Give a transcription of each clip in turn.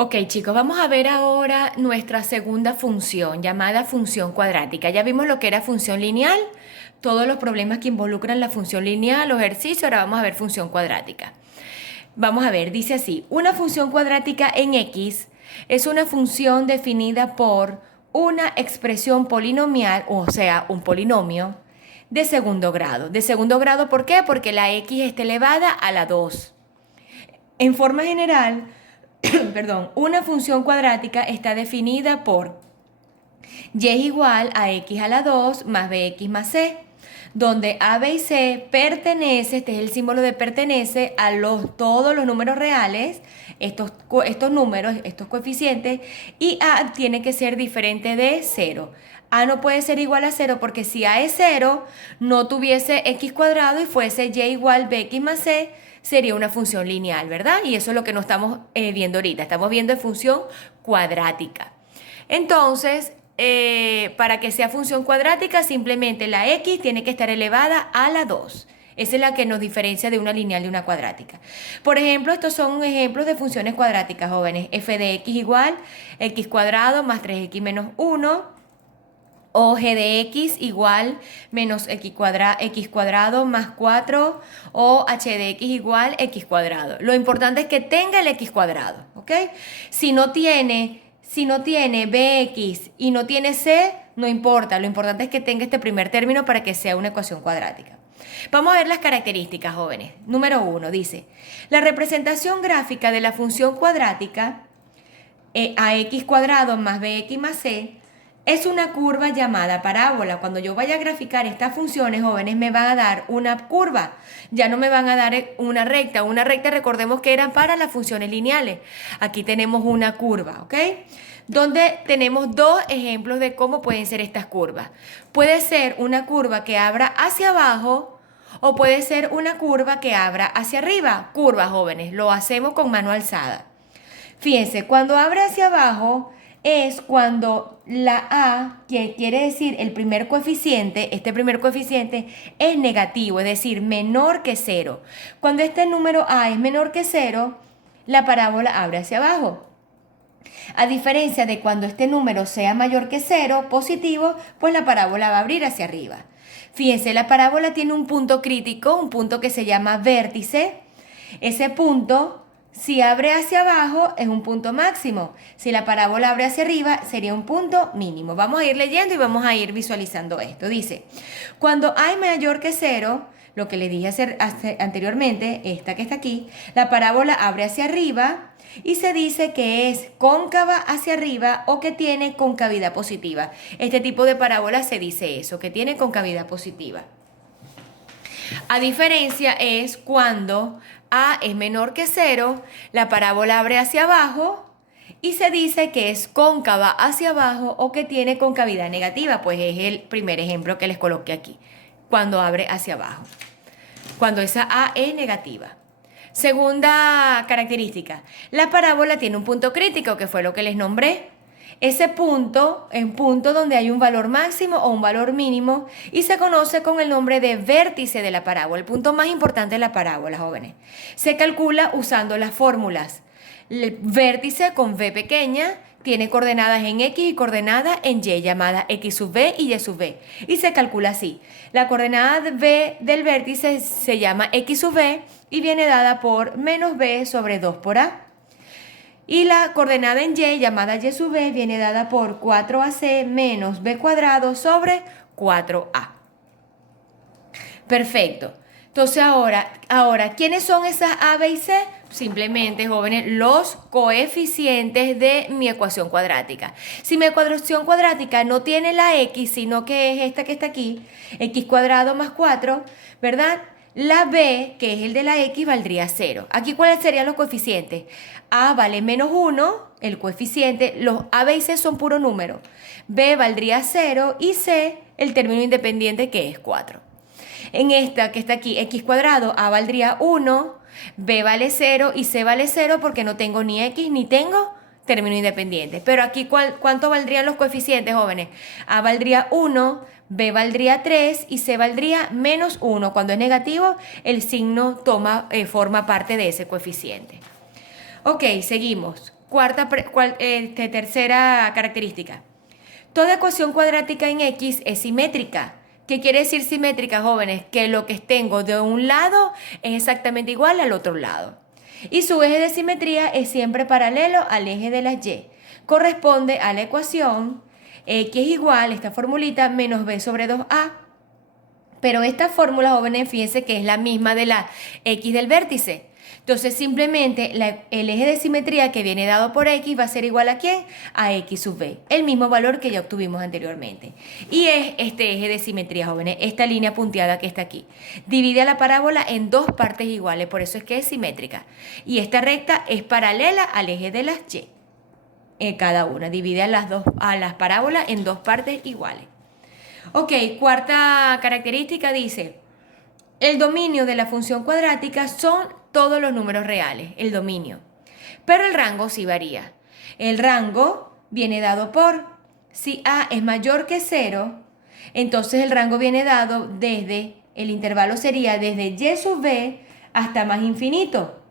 Ok, chicos, vamos a ver ahora nuestra segunda función, llamada función cuadrática. Ya vimos lo que era función lineal, todos los problemas que involucran la función lineal, los ejercicios, ahora vamos a ver función cuadrática. Vamos a ver, dice así, una función cuadrática en X es una función definida por una expresión polinomial, o sea, un polinomio, de segundo grado. De segundo grado, ¿por qué? Porque la X está elevada a la 2. En forma general, perdón, una función cuadrática está definida por y es igual a x a la 2 más bx más c, donde a, b y c pertenece, este es el símbolo de pertenece a todos los números reales, estos números, estos coeficientes, y a tiene que ser diferente de 0. A no puede ser igual a 0 porque si a es 0, no tuviese x cuadrado y fuese y igual bx más c, sería una función lineal, ¿verdad? Y eso es lo que no estamos viendo ahorita. Estamos viendo función cuadrática. Entonces, para que sea función cuadrática, simplemente la x tiene que estar elevada a la 2. Esa es la que nos diferencia de una lineal de una cuadrática. Por ejemplo, estos son ejemplos de funciones cuadráticas, jóvenes. F de x igual x cuadrado más 3x menos 1. O g de x igual menos x cuadrado más 4, o h de x igual x cuadrado. Lo importante es que tenga el x cuadrado, ¿ok? Si no tiene bx y no tiene c, no importa. Lo importante es que tenga este primer término para que sea una ecuación cuadrática. Vamos a ver las características, jóvenes. Número 1 dice, la representación gráfica de la función cuadrática ax cuadrado más bx más c es una curva llamada parábola. Cuando yo vaya a graficar estas funciones, jóvenes, me van a dar una curva. Ya no me van a dar una recta. Una recta, recordemos que era para las funciones lineales. Aquí tenemos una curva, ¿ok? Donde tenemos dos ejemplos de cómo pueden ser estas curvas. Puede ser una curva que abra hacia abajo o puede ser una curva que abra hacia arriba. Curva, jóvenes, lo hacemos con mano alzada. Fíjense, cuando abre hacia abajo es cuando la A, que quiere decir el primer coeficiente, este primer coeficiente es negativo, es decir, menor que 0. Cuando este número A es menor que 0, la parábola abre hacia abajo. A diferencia de cuando este número sea mayor que 0, positivo, pues la parábola va a abrir hacia arriba. Fíjense, la parábola tiene un punto crítico, un punto que se llama vértice. Ese punto, si abre hacia abajo, es un punto máximo. Si la parábola abre hacia arriba, sería un punto mínimo. Vamos a ir leyendo y vamos a ir visualizando esto. Dice, cuando A es mayor que 0, lo que les dije anteriormente, esta que está aquí, la parábola abre hacia arriba y se dice que es cóncava hacia arriba o que tiene concavidad positiva. Este tipo de parábola se dice eso, que tiene concavidad positiva. A diferencia es cuando A es menor que 0, la parábola abre hacia abajo y se dice que es cóncava hacia abajo o que tiene concavidad negativa, pues es el primer ejemplo que les coloqué aquí, cuando abre hacia abajo, cuando esa A es negativa. Segunda característica, la parábola tiene un punto crítico, que fue lo que les nombré. Ese punto es un punto donde hay un valor máximo o un valor mínimo y se conoce con el nombre de vértice de la parábola, el punto más importante de la parábola, jóvenes. Se calcula usando las fórmulas. El vértice con v pequeña tiene coordenadas en x y coordenadas en y, llamada x sub v y y sub v. Y se calcula así. La coordenada v del vértice se llama x sub v y viene dada por menos b sobre 2 por a. Y la coordenada en y, llamada y sub v, viene dada por 4ac menos b cuadrado sobre 4a. Perfecto. Entonces ahora, ¿quiénes son esas a, b y c? Simplemente, jóvenes, los coeficientes de mi ecuación cuadrática. Si mi ecuación cuadrática no tiene la x, sino que es esta que está aquí, x cuadrado más 4, ¿verdad? La b, que es el de la x, valdría 0. Aquí, ¿cuáles serían los coeficientes? A vale menos 1, el coeficiente, los a, b y c son puro número. B valdría 0 y c, el término independiente, que es 4. En esta que está aquí, x cuadrado, a valdría 1, b vale 0 y c vale 0 porque no tengo ni x ni tengo término independiente. Pero aquí, ¿cuánto valdrían los coeficientes, jóvenes? A valdría 1, b valdría 3 y c valdría menos 1. Cuando es negativo, el signo forma parte de ese coeficiente. Ok, seguimos. Tercera característica. Toda ecuación cuadrática en X es simétrica. ¿Qué quiere decir simétrica, jóvenes? Que lo que tengo de un lado es exactamente igual al otro lado. Y su eje de simetría es siempre paralelo al eje de las Y. Corresponde a la ecuación X igual, esta formulita, menos B sobre 2A. Pero esta fórmula, jóvenes, fíjense que es la misma de la X del vértice. Entonces, simplemente el eje de simetría que viene dado por X va a ser igual a ¿quién? A X sub B, el mismo valor que ya obtuvimos anteriormente. Y es este eje de simetría, jóvenes, esta línea punteada que está aquí. Divide a la parábola en dos partes iguales, por eso es que es simétrica. Y esta recta es paralela al eje de las Y. Cada una divide a las parábolas en dos partes iguales. Ok, cuarta característica dice, el dominio de la función cuadrática son todos los números reales, el dominio. Pero el rango sí varía. El rango viene dado por, si A es mayor que 0, entonces el rango viene dado desde, el intervalo sería desde Y sub B hasta más infinito.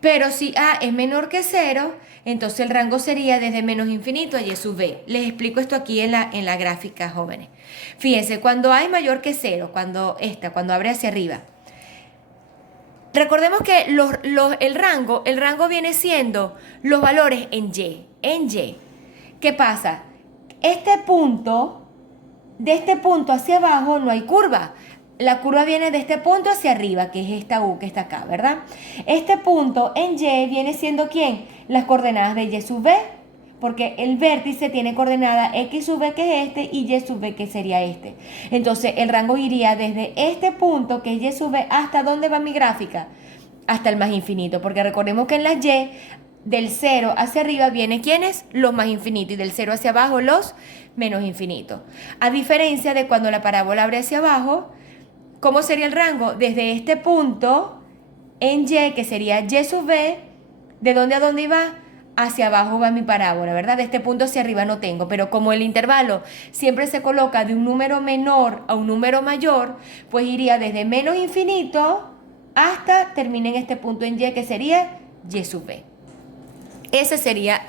Pero si A es menor que 0, entonces el rango sería desde menos infinito a Y sub B. Les explico esto aquí en la gráfica, jóvenes. Fíjense, cuando A es mayor que 0, cuando abre hacia arriba, recordemos que el rango viene siendo los valores en Y. ¿Qué pasa? De este punto hacia abajo no hay curva. La curva viene de este punto hacia arriba, que es esta U que está acá, ¿verdad? Este punto en Y viene siendo ¿quién? Las coordenadas de Y sub B, porque el vértice tiene coordenada X sub B, que es este, y Y sub B, que sería este. Entonces, el rango iría desde este punto, que es Y sub B, ¿hasta dónde va mi gráfica? Hasta el más infinito, porque recordemos que en las Y, del 0 hacia arriba vienen ¿quiénes? Los más infinitos, y del 0 hacia abajo los menos infinitos. A diferencia de cuando la parábola abre hacia abajo, ¿cómo sería el rango? Desde este punto en Y, que sería Y sub B, ¿de dónde a dónde iba? Hacia abajo va mi parábola, ¿verdad? De este punto hacia arriba no tengo, pero como el intervalo siempre se coloca de un número menor a un número mayor, pues iría desde menos infinito hasta terminar en este punto en Y, que sería Y sub B. Ese sería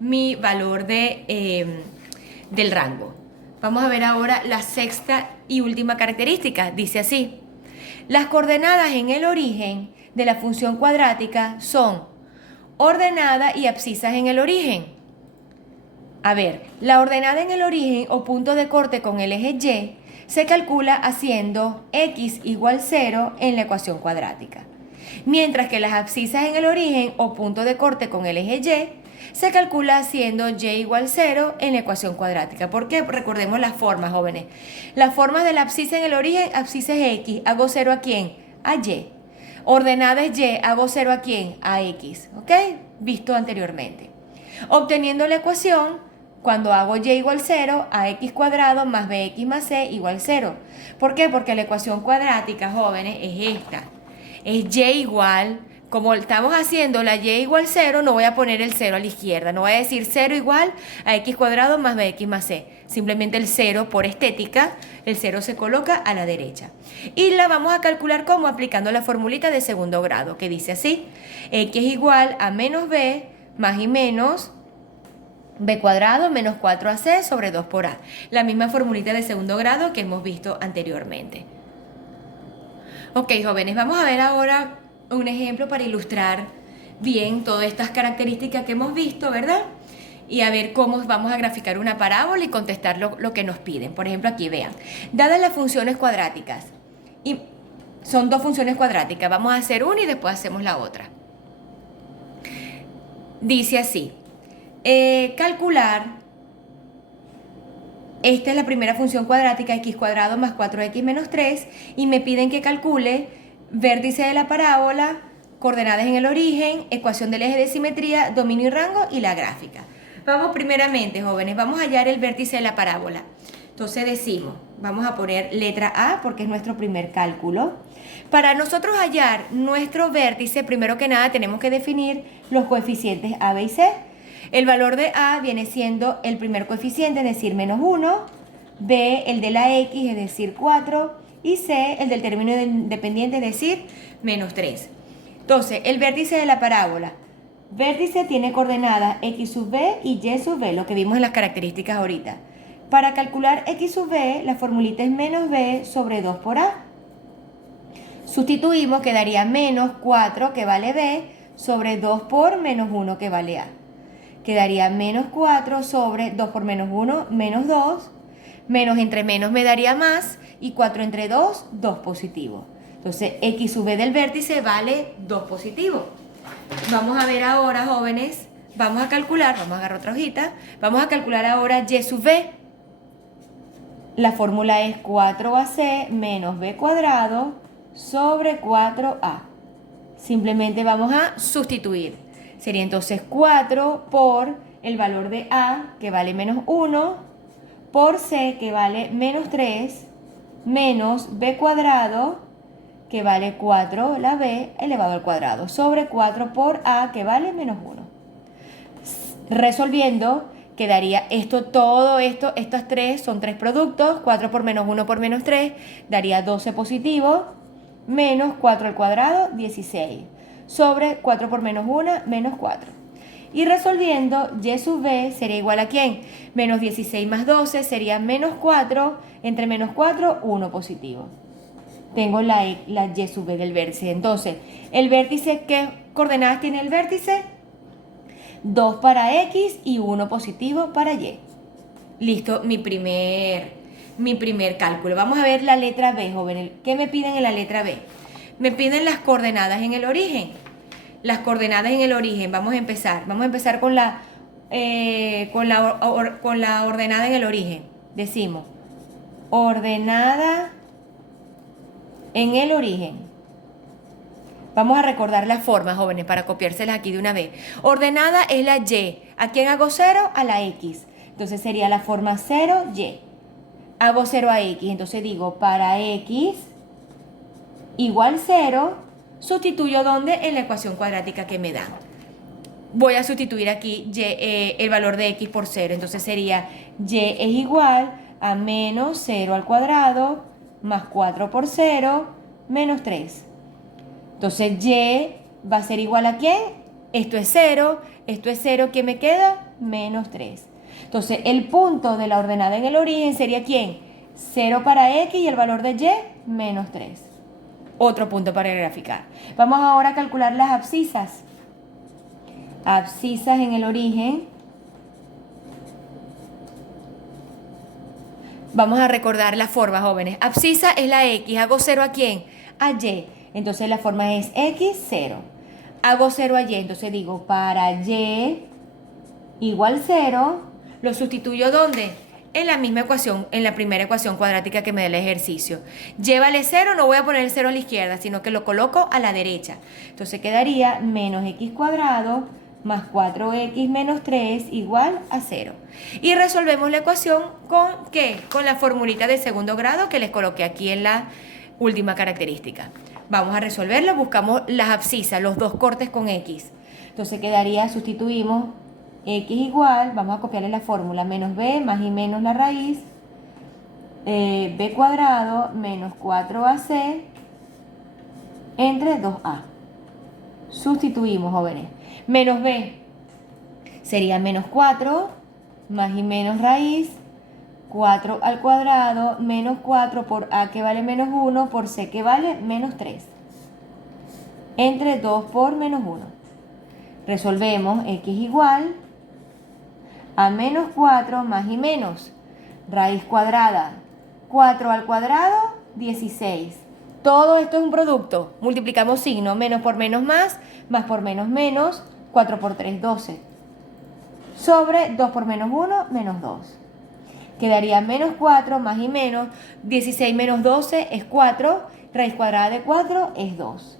mi valor del rango. Vamos a ver ahora la sexta y última característica. Dice así: las coordenadas en el origen de la función cuadrática son ordenada y abscisas en el origen. A ver, la ordenada en el origen o punto de corte con el eje Y se calcula haciendo X igual 0 en la ecuación cuadrática. Mientras que las abscisas en el origen o punto de corte con el eje Y se calcula haciendo Y igual 0 en la ecuación cuadrática. ¿Por qué? Recordemos las formas, jóvenes. Las formas de la abscisa en el origen, abscisa es X. ¿Hago 0 a quién? A Y. Ordenada es Y. ¿Hago 0 a quién? A X. ¿Ok? Visto anteriormente. Obteniendo la ecuación, cuando hago Y igual 0, AX cuadrado más BX más C igual 0. ¿Por qué? Porque la ecuación cuadrática, jóvenes, es esta. Es Y igual, como estamos haciendo la Y igual 0, no voy a poner el 0 a la izquierda. No voy a decir 0 igual a X cuadrado más BX más C. Simplemente el 0, por estética, el 0 se coloca a la derecha. Y la vamos a calcular como aplicando la formulita de segundo grado, que dice así: X igual a menos B más y menos B cuadrado menos 4AC sobre 2 por A. La misma formulita de segundo grado que hemos visto anteriormente. Ok, jóvenes, vamos a ver ahora un ejemplo para ilustrar bien todas estas características que hemos visto, ¿verdad? Y a ver cómo vamos a graficar una parábola y contestar lo que nos piden. Por ejemplo, aquí vean, dadas las funciones cuadráticas, y son dos funciones cuadráticas, vamos a hacer una y después hacemos la otra. Dice así: calcular, esta es la primera función cuadrática, x cuadrado más 4x menos 3, y me piden que calcule vértice de la parábola, coordenadas en el origen, ecuación del eje de simetría, dominio y rango y la gráfica. Vamos primeramente, jóvenes, vamos a hallar el vértice de la parábola. Entonces decimos, vamos a poner letra A porque es nuestro primer cálculo. Para nosotros hallar nuestro vértice, primero que nada tenemos que definir los coeficientes A, B y C. El valor de A viene siendo el primer coeficiente, es decir, menos 1, B, el de la X, es decir, 4, y C, el del término independiente, es decir, menos 3. Entonces, el vértice de la parábola, Vértice tiene coordenadas x sub b y y sub b, lo que vimos en las características ahorita. Para calcular x sub b, la formulita es menos b sobre 2 por a. Sustituimos, quedaría menos 4 que vale b sobre 2 por menos 1 que vale a. Quedaría menos 4 sobre 2 por menos 1, menos 2. Menos entre menos me daría más y 4 entre 2, 2 positivo. Entonces, x sub b del vértice vale 2 positivo. Vamos a ver ahora, jóvenes, vamos a calcular, vamos a agarrar otra hojita, vamos a calcular ahora y sub b. La fórmula es 4ac menos b cuadrado sobre 4a. Simplemente vamos a sustituir. Sería entonces 4 por el valor de a, que vale menos 1, por c, que vale menos 3, menos b cuadrado, que vale 4, la b elevado al cuadrado, sobre 4 por a, que vale menos 1. Resolviendo, quedaría esto, todo esto, estas tres son tres productos, 4 por menos 1 por menos 3, daría 12 positivo, menos 4 al cuadrado, 16, sobre 4 por menos 1, menos 4. Y resolviendo, y sub b sería igual a ¿quién? Menos 16 más 12 sería menos 4, entre menos 4, 1 positivo. Tengo la y sub b del vértice. Entonces, el vértice, ¿qué coordenadas tiene el vértice? 2 para x y 1 positivo para y. Listo, mi primer cálculo. Vamos a ver la letra B, jóvenes. ¿Qué me piden en la letra B? Me piden las coordenadas en el origen. Las coordenadas en el origen. Vamos a empezar con la ordenada en el origen. Decimos, ordenada en el origen. Vamos a recordar las formas, jóvenes, para copiárselas aquí de una vez. Ordenada es la y. ¿A quién hago 0? A la x. Entonces sería la forma 0y. Hago 0 a x. Entonces digo, para x igual 0, sustituyo ¿dónde? En la ecuación cuadrática que me dan. Voy a sustituir aquí el valor de x por 0. Entonces sería y es igual a menos 0 al cuadrado más 4 por 0 menos 3. Entonces y va a ser igual a ¿quién? Esto es 0, ¿qué me queda? Menos 3. Entonces el punto de la ordenada en el origen sería ¿quién? 0 para x y el valor de y, menos 3. Otro punto para graficar. Vamos ahora a calcular las abscisas. Abscisas en el origen. Vamos a recordar la forma, jóvenes. Abscisa es la x. ¿Hago 0 a quién? A y. Entonces la forma es x, 0. Hago 0 a y. Entonces digo, para y igual 0, lo sustituyo ¿dónde? En la misma ecuación, en la primera ecuación cuadrática que me da el ejercicio. Y vale 0, no voy a poner el 0 a la izquierda, sino que lo coloco a la derecha. Entonces quedaría menos x cuadrado más 4x menos 3 igual a 0. Y resolvemos la ecuación con ¿qué? Con la formulita de segundo grado que les coloqué aquí en la última característica. Vamos a resolverlo, buscamos las abscisas, los dos cortes con x. Entonces quedaría, sustituimos x igual, vamos a copiarle la fórmula, menos b más y menos la raíz, b cuadrado menos 4ac entre 2a. Sustituimos, jóvenes. Menos b sería menos 4 más y menos raíz, 4 al cuadrado menos 4 por a que vale menos 1 por c que vale menos 3. Entre 2 por menos 1. Resolvemos x igual a menos 4 más y menos raíz cuadrada. 4 al cuadrado, 16. Todo esto es un producto. Multiplicamos signo, menos por menos más por menos menos, 4 por 3, 12. Sobre 2 por menos 1, menos 2. Quedaría menos 4 más y menos, 16 menos 12 es 4, raíz cuadrada de 4 es 2.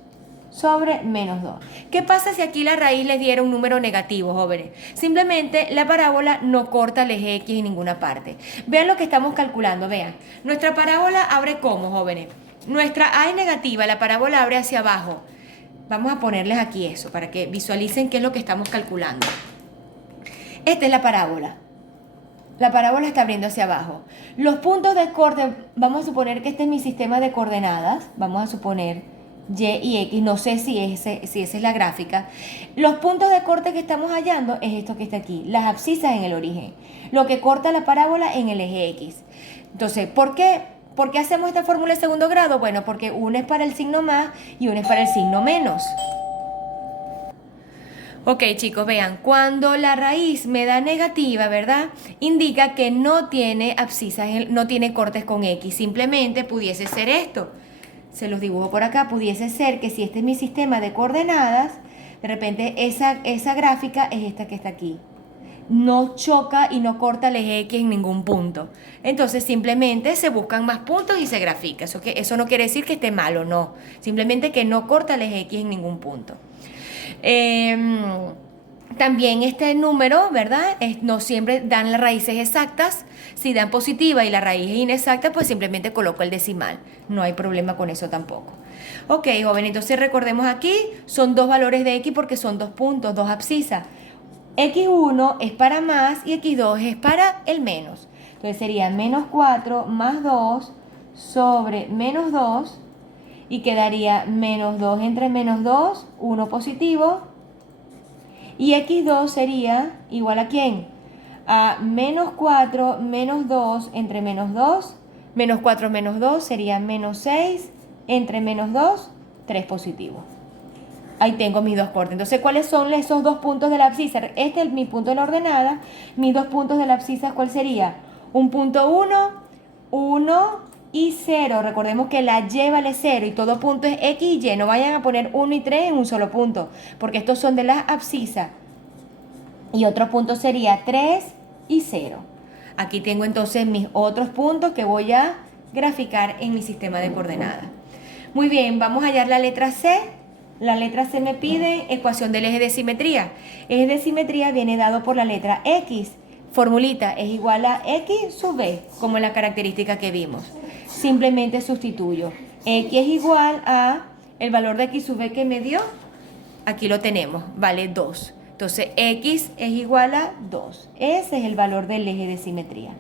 Sobre menos 2. ¿Qué pasa si aquí la raíz les diera un número negativo, jóvenes? Simplemente la parábola no corta el eje X en ninguna parte. Vean lo que estamos calculando, vean. Nuestra parábola abre ¿cómo, jóvenes? Nuestra A es negativa, la parábola abre hacia abajo. Vamos a ponerles aquí eso para que visualicen qué es lo que estamos calculando. Esta es la parábola. La parábola está abriendo hacia abajo. Los puntos de corte, vamos a suponer que este es mi sistema de coordenadas. Vamos a suponer Y y X, no sé si esa es la gráfica. Los puntos de corte que estamos hallando es esto que está aquí, las abscisas en el origen, lo que corta la parábola en el eje X. Entonces, ¿por qué hacemos esta fórmula de segundo grado? Bueno, porque una es para el signo más y una es para el signo menos. Ok, chicos, vean, cuando la raíz me da negativa, ¿verdad? Indica que no tiene abscisas, no tiene cortes con X, simplemente pudiese ser esto. Se los dibujo por acá, pudiese ser que si este es mi sistema de coordenadas, de repente esa gráfica es esta que está aquí. No choca y no corta el eje X en ningún punto. Entonces simplemente se buscan más puntos y se grafica. Eso no quiere decir que esté malo, no. Simplemente que no corta el eje X en ningún punto. También este número, ¿verdad? No siempre dan las raíces exactas. Si dan positiva y la raíz es inexacta, pues simplemente coloco el decimal. No hay problema con eso tampoco. Ok, joven, entonces recordemos aquí, son dos valores de X porque son dos puntos, dos abscisas. X1 es para más y X2 es para el menos. Entonces sería menos 4 más 2 sobre menos 2 y quedaría menos 2 entre menos 2, 1 positivo. Y X2 sería igual a ¿quién? A menos 4 menos 2 entre menos 2. Menos 4 menos 2 sería menos 6 entre menos 2, 3 positivo. Ahí tengo mis dos cortes. Entonces, ¿cuáles son esos dos puntos de la abscisa? Este es mi punto de la ordenada. Mis dos puntos de la abscisa, ¿cuál sería? Un punto 1, 1 y 0. Recordemos que la Y vale 0 y todo punto es X y Y. No vayan a poner 1 y 3 en un solo punto, porque estos son de las abscisas. Y otro punto sería 3 y 0. Aquí tengo entonces mis otros puntos que voy a graficar en mi sistema de coordenadas. Muy bien, vamos a hallar la letra C. La letra C me pide ecuación del eje de simetría. Eje de simetría viene dado por la letra X. Formulita es igual a X sub B, como en la característica que vimos. Simplemente sustituyo. X es igual a el valor de X sub B que me dio. Aquí lo tenemos, vale 2. Entonces X es igual a 2. Ese es el valor del eje de simetría.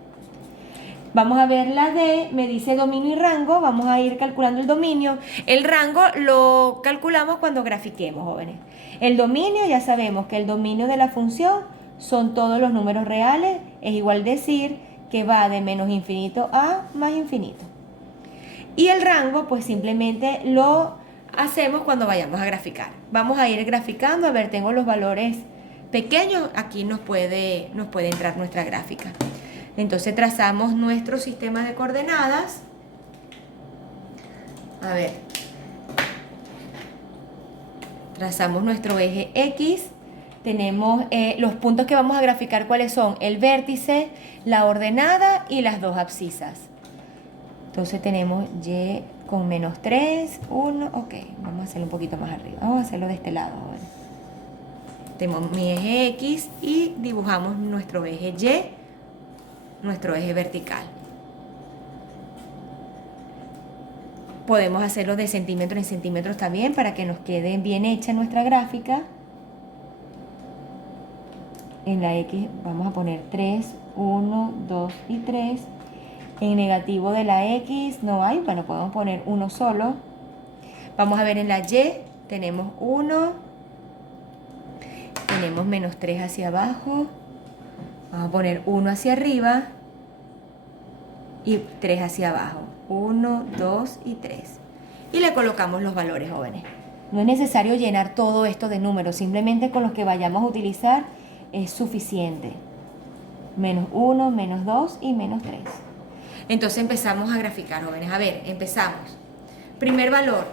Vamos a ver la D, me dice dominio y rango, vamos a ir calculando el dominio. El rango lo calculamos cuando grafiquemos, jóvenes. El dominio, ya sabemos que el dominio de la función son todos los números reales, es igual decir que va de menos infinito a más infinito. Y el rango, pues simplemente lo hacemos cuando vayamos a graficar. Vamos a ir graficando, a ver, tengo los valores pequeños, aquí nos puede entrar nuestra gráfica. Entonces trazamos nuestro sistema de coordenadas. A ver. Trazamos nuestro eje X. Tenemos los puntos que vamos a graficar, ¿cuáles son? El vértice, la ordenada y las dos abscisas. Entonces tenemos Y con menos 3, 1, ok. Vamos a hacerlo un poquito más arriba. Vamos a hacerlo de este lado ahora. Tenemos mi eje X y dibujamos nuestro eje Y, nuestro eje vertical. Podemos hacerlo de centímetros en centímetros también para que nos quede bien hecha nuestra gráfica. En la X vamos a poner 3, 1, 2 y 3. En negativo de la X no hay, bueno, podemos poner uno solo. Vamos a ver en la Y, tenemos 1, tenemos menos 3 hacia abajo. Vamos a poner 1 hacia arriba y 3 hacia abajo. 1, 2 y 3. Y le colocamos los valores, jóvenes. No es necesario llenar todo esto de números, simplemente con los que vayamos a utilizar es suficiente. Menos 1, menos 2 y menos 3. Entonces empezamos a graficar, jóvenes. A ver, empezamos. Primer valor.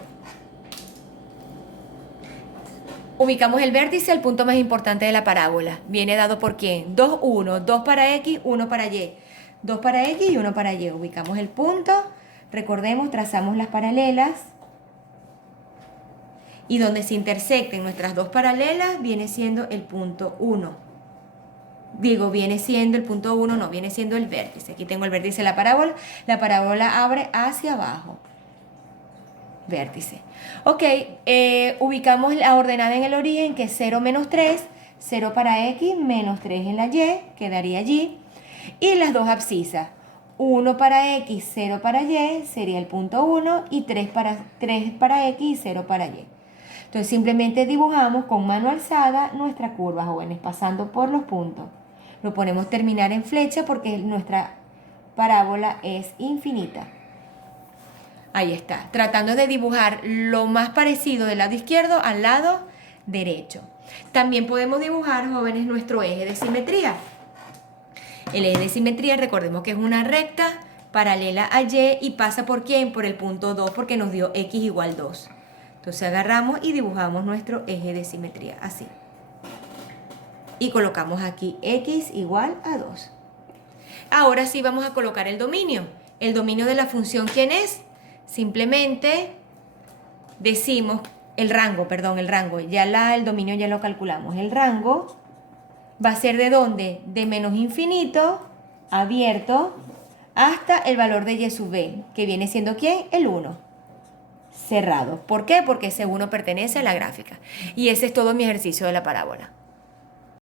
Ubicamos el vértice, el punto más importante de la parábola. Viene dado por ¿quién? 2, 1. 2 para X, 1 para Y. 2 para X y 1 para Y. Ubicamos el punto. Recordemos, trazamos las paralelas. Y donde se intersecten nuestras dos paralelas viene siendo el punto 1. Digo, viene siendo el punto 1, no, viene siendo el vértice. Aquí tengo el vértice de la parábola abre hacia abajo. Vértice. Ok, ubicamos la ordenada en el origen, que es 0 menos 3, 0 para X, menos 3 en la Y, quedaría allí. Y las dos abscisas. 1 para X, 0 para Y, sería el punto 1, y 3 para X y 0 para Y. Entonces simplemente dibujamos con mano alzada nuestra curva, jóvenes, pasando por los puntos. Lo ponemos terminar en flecha porque nuestra parábola es infinita. Ahí está, tratando de dibujar lo más parecido del lado izquierdo al lado derecho. También podemos dibujar, jóvenes, nuestro eje de simetría. El eje de simetría, recordemos que es una recta paralela a Y y pasa ¿por quién? Por el punto 2, porque nos dio X igual 2. Entonces agarramos y dibujamos nuestro eje de simetría, así. Y colocamos aquí X igual a 2. Ahora sí vamos a colocar el dominio. El dominio de la función, ¿quién es? Simplemente decimos el rango. Ya el dominio ya lo calculamos. El rango va a ser ¿de dónde? De menos infinito, abierto, hasta el valor de Y sub b, que viene siendo ¿quién? El 1. Cerrado. ¿Por qué? Porque ese 1 pertenece a la gráfica. Y ese es todo mi ejercicio de la parábola.